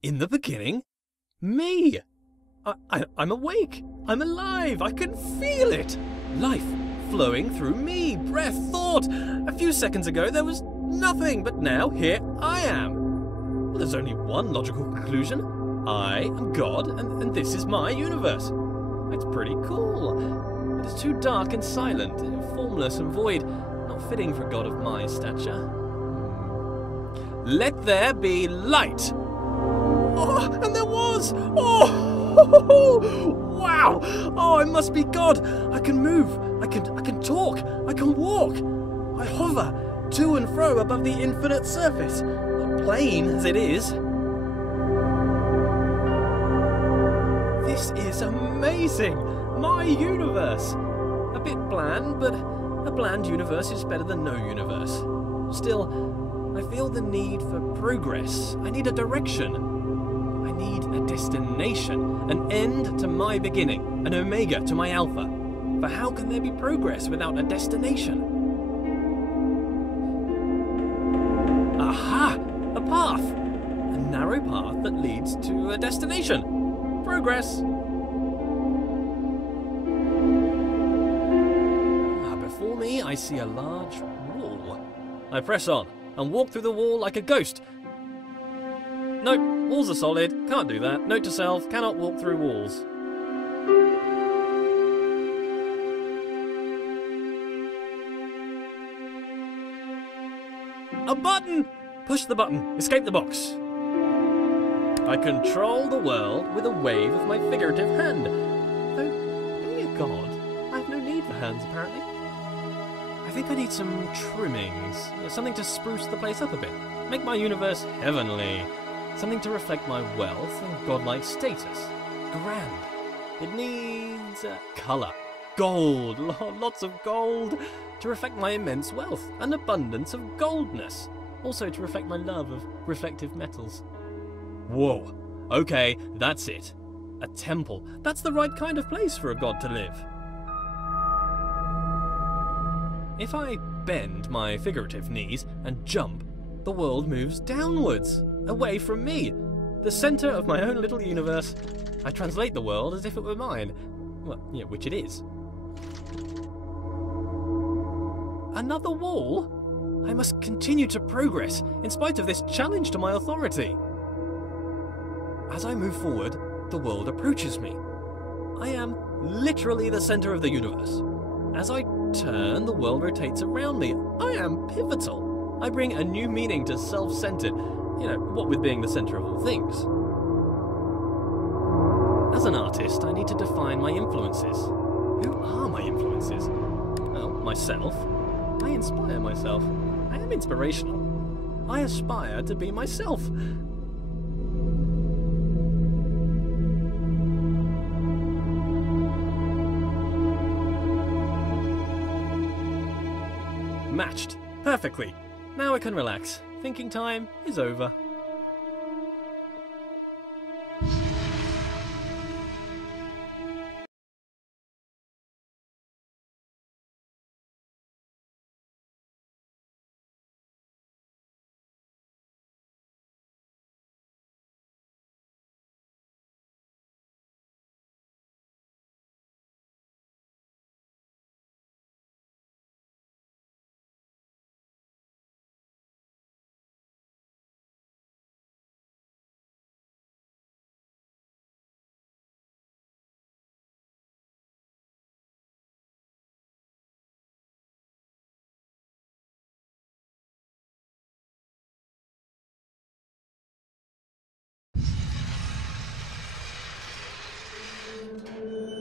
In the beginning? Me! I'm awake! I'm alive! I can feel it! Life flowing through me, breath, thought! A few seconds ago there was nothing, but now here I am! Well, there's only one logical conclusion. I am God, and this is my universe. It's pretty cool. But it's too dark and silent, formless and void, not fitting for a god of my stature. Let there be light! Oh, and there was! Oh! Wow! Oh, I must be God! I can move, I can talk, I can walk. I hover to and fro above the infinite surface, plain as it is. This is amazing! My universe! A bit bland, but a bland universe is better than no universe. Still, I feel the need for progress. I need a direction. I need a destination, an end to my beginning, an omega to my alpha. For how can there be progress without a destination? Aha! A path! A narrow path that leads to a destination. Progress! Before me, I see a large wall. I press on and walk through the wall like a ghost. Nope, walls are solid, can't do that. Note to self, cannot walk through walls. A button! Push the button, escape the box. I control the world with a wave of my figurative hand. Though, being a god, I have no need for hands apparently. I think I need some trimmings, something to spruce the place up a bit, make my universe heavenly. Something to reflect my wealth and godlike status. Grand. It needs colour. Gold. Lots of gold. To reflect my immense wealth. An abundance of goldness. Also to reflect my love of reflective metals. Whoa. Okay, that's it. A temple. That's the right kind of place for a god to live. If I bend my figurative knees and jump, the world moves downwards. Away from me, the centre of my own little universe. I translate the world as if it were mine. Well, yeah, which it is. Another wall? I must continue to progress, in spite of this challenge to my authority. As I move forward, the world approaches me. I am literally the centre of the universe. As I turn, the world rotates around me. I am pivotal. I bring a new meaning to self-centered. What with being the centre of all things. As an artist, I need to define my influences. Who are my influences? Well, myself. I inspire myself. I am inspirational. I aspire to be myself. Matched. Perfectly. Now I can relax. Thinking time is over.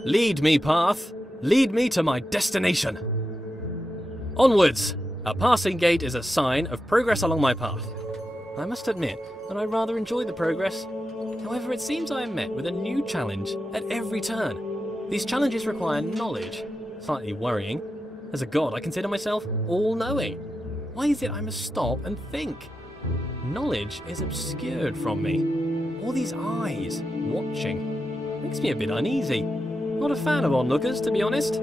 Lead me, path. Lead me to my destination. Onwards. A passing gate is a sign of progress along my path. I must admit that I rather enjoy the progress. However, it seems I am met with a new challenge at every turn. These challenges require knowledge. Slightly worrying. As a god, I consider myself all-knowing. Why is it I must stop and think? Knowledge is obscured from me. All these eyes watching makes me a bit uneasy. Not a fan of onlookers, to be honest.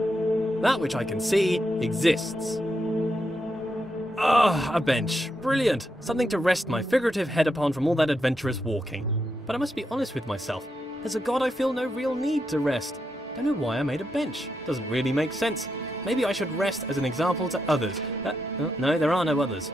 That which I can see exists. Ah, a bench. Brilliant. Something to rest my figurative head upon from all that adventurous walking. But I must be honest with myself. As a god, I feel no real need to rest. Don't know why I made a bench. Doesn't really make sense. Maybe I should rest as an example to others. No, there are no others.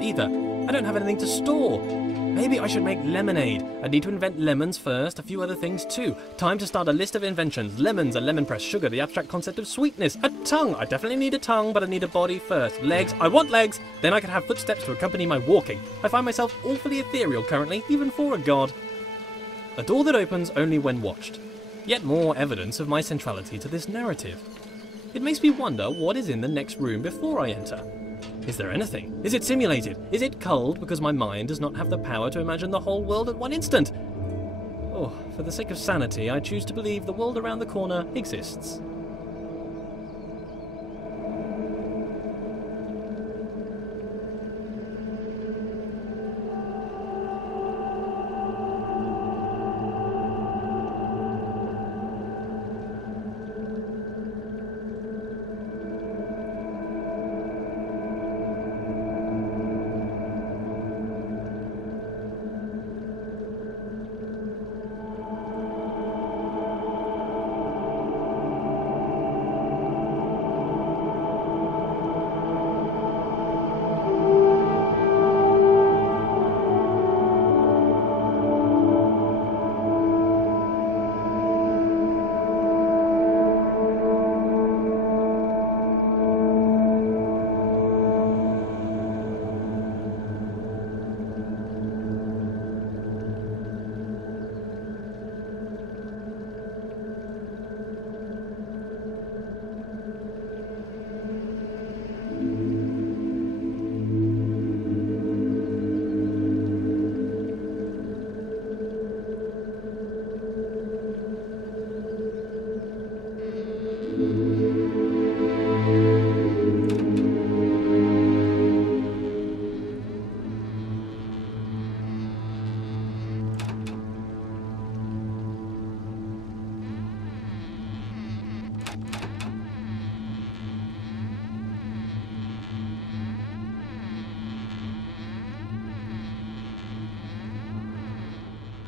Either. I don't have anything to store. Maybe I should make lemonade. I need to invent lemons first, a few other things too. Time to start a list of inventions. Lemons, a lemon press, sugar, the abstract concept of sweetness, a tongue. I definitely need a tongue, but I need a body first. Legs, I want legs. Then I can have footsteps to accompany my walking. I find myself awfully ethereal currently, even for a god. A door that opens only when watched. Yet more evidence of my centrality to this narrative. It makes me wonder what is in the next room before I enter. Is there anything? Is it simulated? Is it culled because my mind does not have the power to imagine the whole world at one instant? Oh, for the sake of sanity, I choose to believe the world around the corner exists.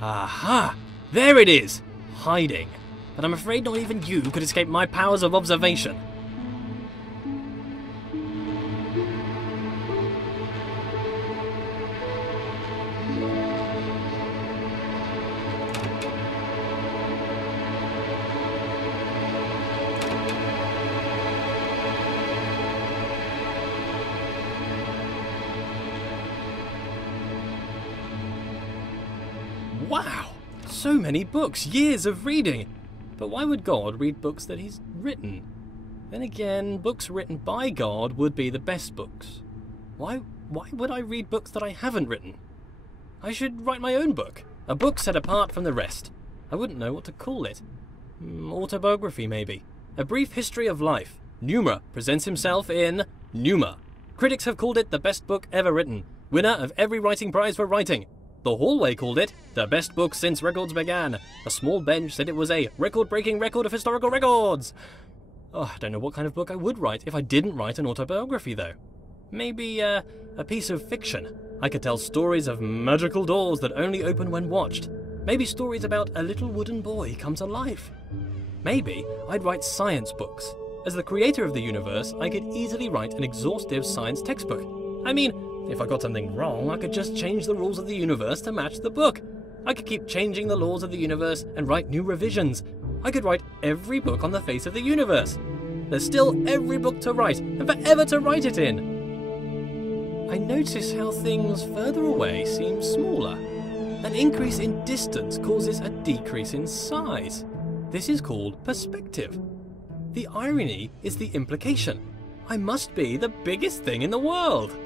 Aha! There it is! Hiding. But I'm afraid not even you could escape my powers of observation. Wow! So many books, years of reading! But why would God read books that he's written? Then again, books written by God would be the best books. Why would I read books that I haven't written? I should write my own book. A book set apart from the rest. I wouldn't know what to call it. Autobiography, maybe. A brief history of life. Pneuma presents himself in Pneuma. Critics have called it the best book ever written. Winner of every writing prize for writing. The Hallway called it the best book since records began. A small bench said it was a record-breaking record of historical records. Oh, I don't know what kind of book I would write if I didn't write an autobiography, though. Maybe a piece of fiction. I could tell stories of magical doors that only open when watched. Maybe stories about a little wooden boy come to life. Maybe I'd write science books. As the creator of the universe, I could easily write an exhaustive science textbook. I mean, if I got something wrong, I could just change the rules of the universe to match the book. I could keep changing the laws of the universe and write new revisions. I could write every book on the face of the universe. There's still every book to write, and forever to write it in. I notice how things further away seem smaller. An increase in distance causes a decrease in size. This is called perspective. The irony is the implication. I must be the biggest thing in the world.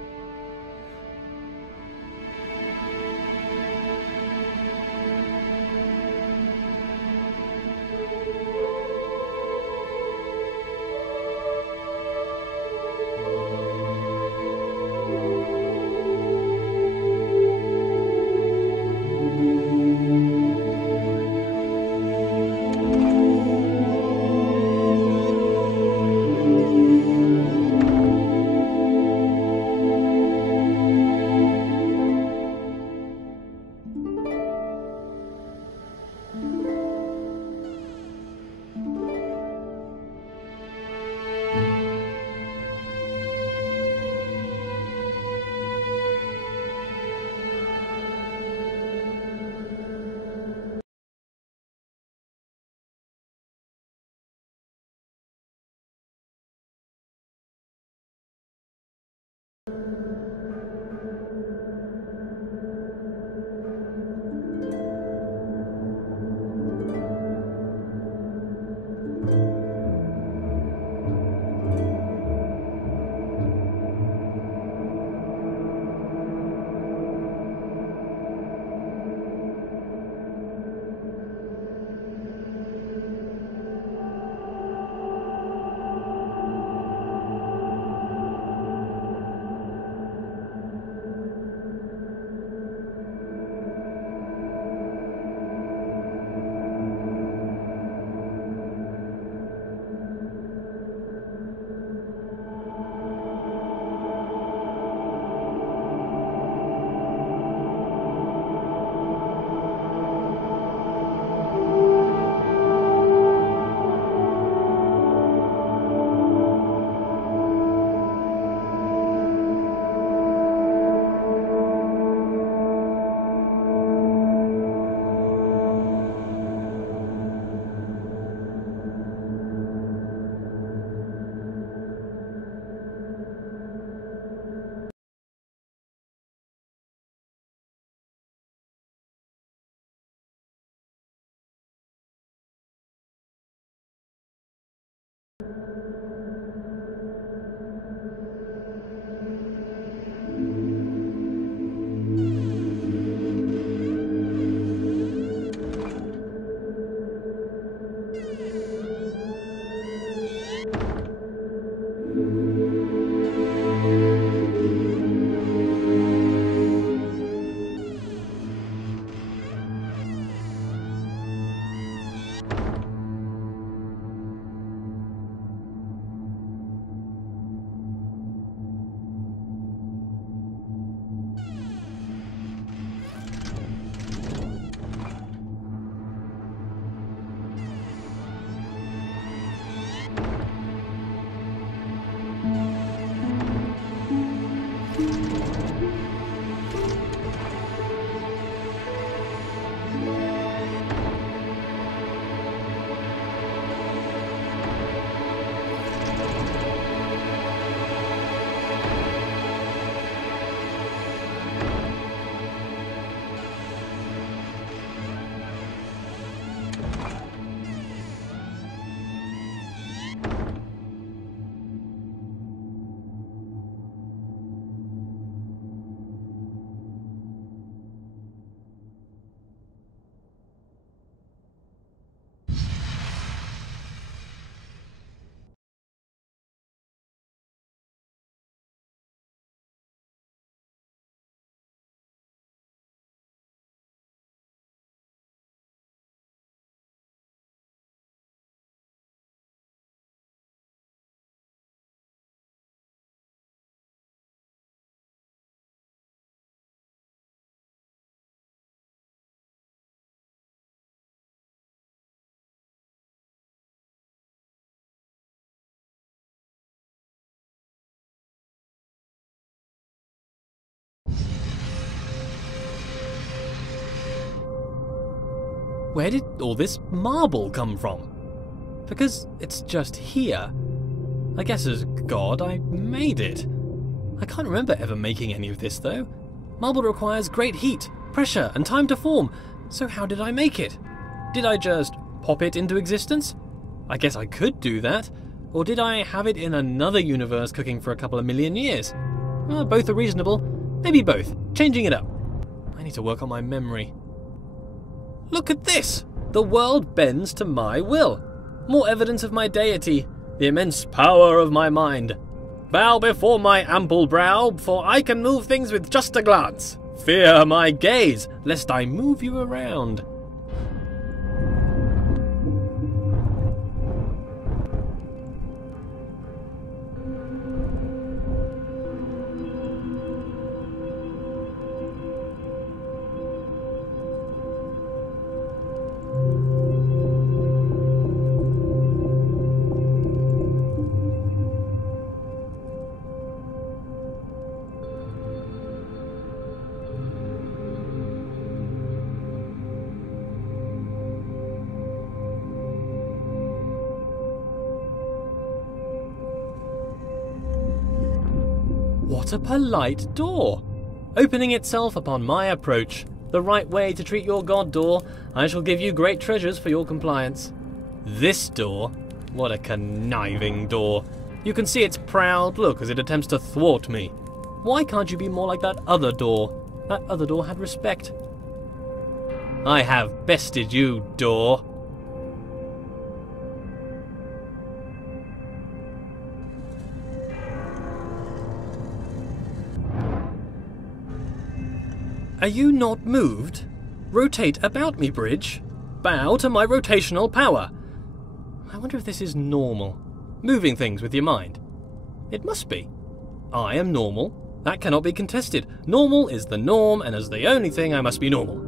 Where did all this marble come from? Because it's just here. I guess as God, I made it. I can't remember ever making any of this though. Marble requires great heat, pressure, and time to form, so how did I make it? Did I just pop it into existence? I guess I could do that. Or did I have it in another universe cooking for a couple of million years? Both are reasonable. Maybe both. Changing it up. I need to work on my memory. Look at this! The world bends to my will. More evidence of my deity, the immense power of my mind. Bow before my ample brow, for I can move things with just a glance. Fear my gaze, lest I move you around. What a polite door! Opening itself upon my approach. The right way to treat your god, door. I shall give you great treasures for your compliance. This door? What a conniving door. You can see its proud look as it attempts to thwart me. Why can't you be more like that other door? That other door had respect. I have bested you, door. Are you not moved? Rotate about me, bridge. Bow to my rotational power. I wonder if this is normal. Moving things with your mind. It must be. I am normal. That cannot be contested. Normal is the norm, and as the only thing, I must be normal.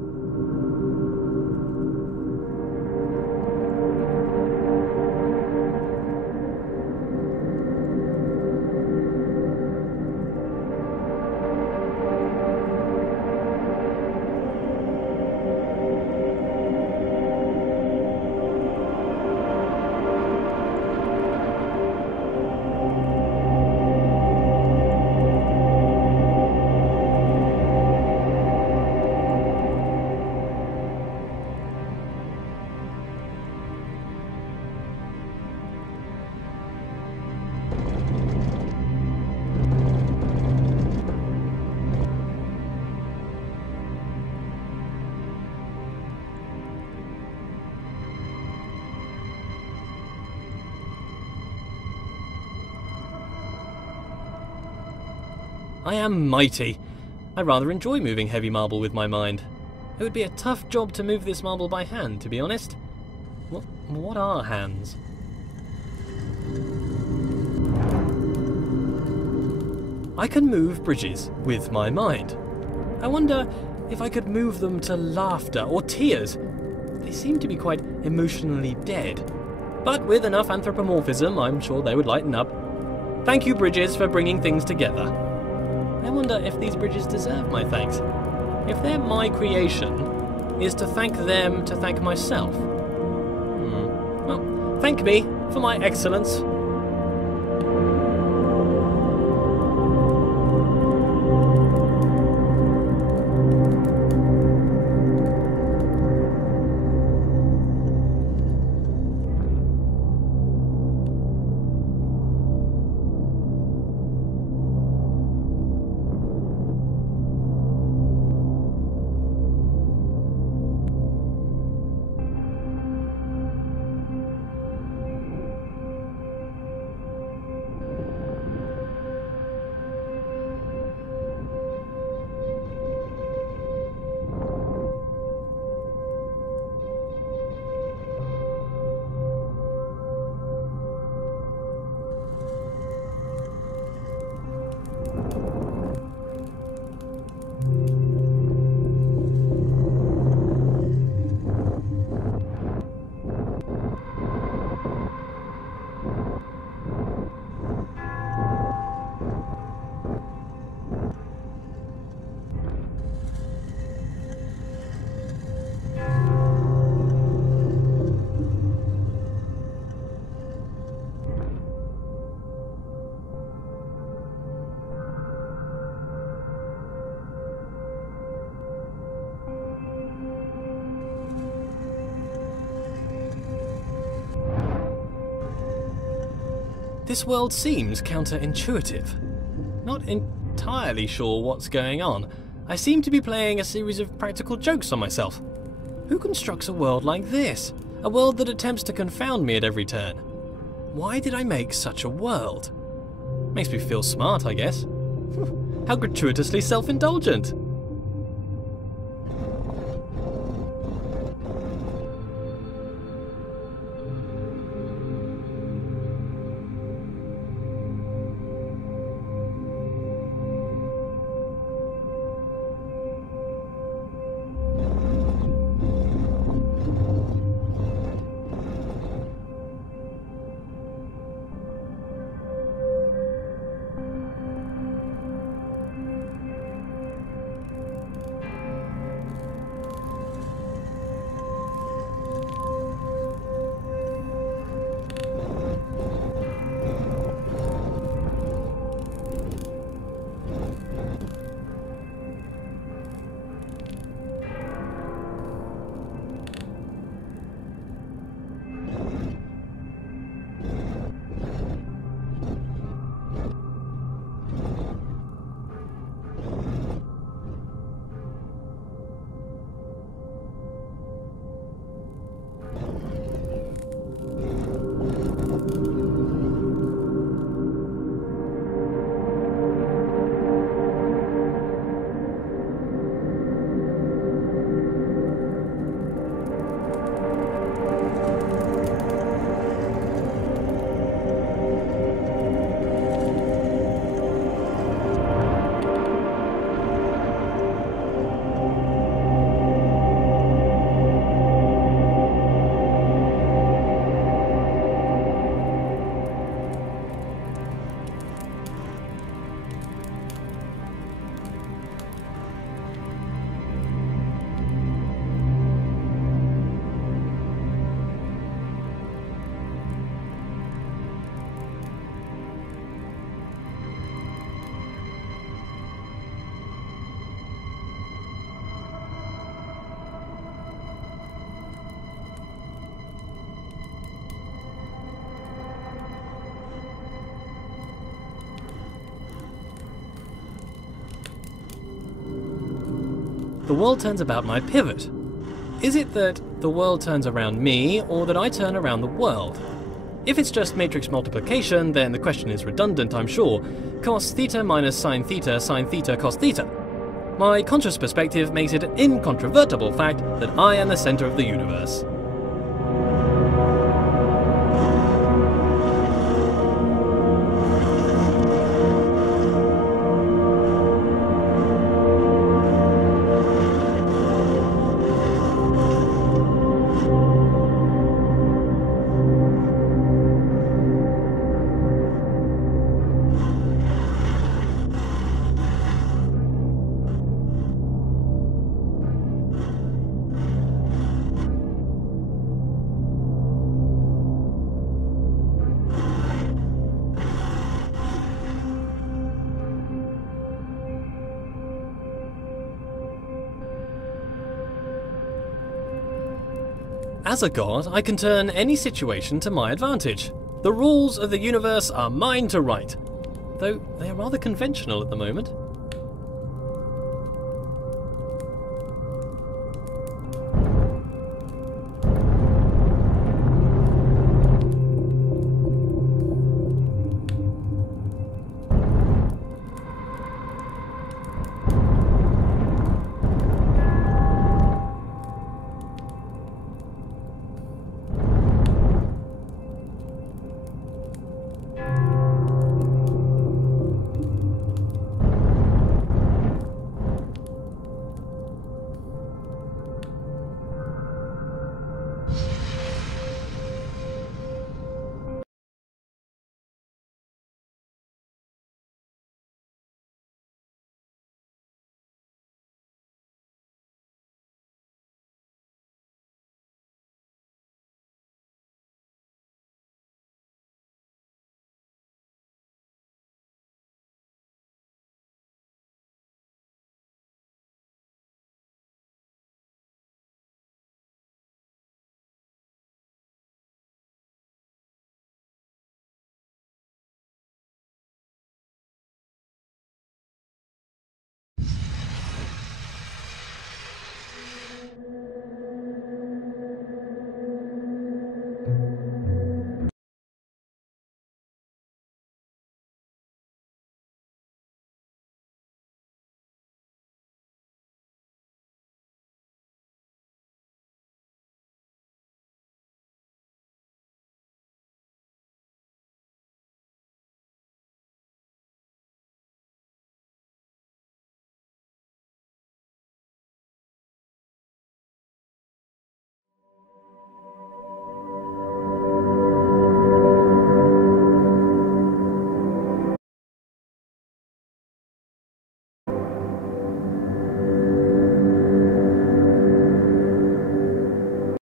I am mighty. I rather enjoy moving heavy marble with my mind. It would be a tough job to move this marble by hand, to be honest. What are hands? I can move bridges with my mind. I wonder if I could move them to laughter or tears. They seem to be quite emotionally dead. But with enough anthropomorphism, I'm sure they would lighten up. Thank you, bridges, for bringing things together. I wonder if these bridges deserve my thanks. If they're my creation, is to thank them to thank myself? Well, thank me for my excellence. This world seems counterintuitive. Not entirely sure what's going on. I seem to be playing a series of practical jokes on myself. Who constructs a world like this? A world that attempts to confound me at every turn. Why did I make such a world? Makes me feel smart, I guess. How gratuitously self-indulgent. the world turns about my pivot. Is it that the world turns around me, or that I turn around the world? If it's just matrix multiplication, then the question is redundant, I'm sure. Cos theta minus sine theta, cos theta. My conscious perspective makes it an incontrovertible fact that I am the center of the universe. As a god, I can turn any situation to my advantage. The rules of the universe are mine to write, though they are rather conventional at the moment.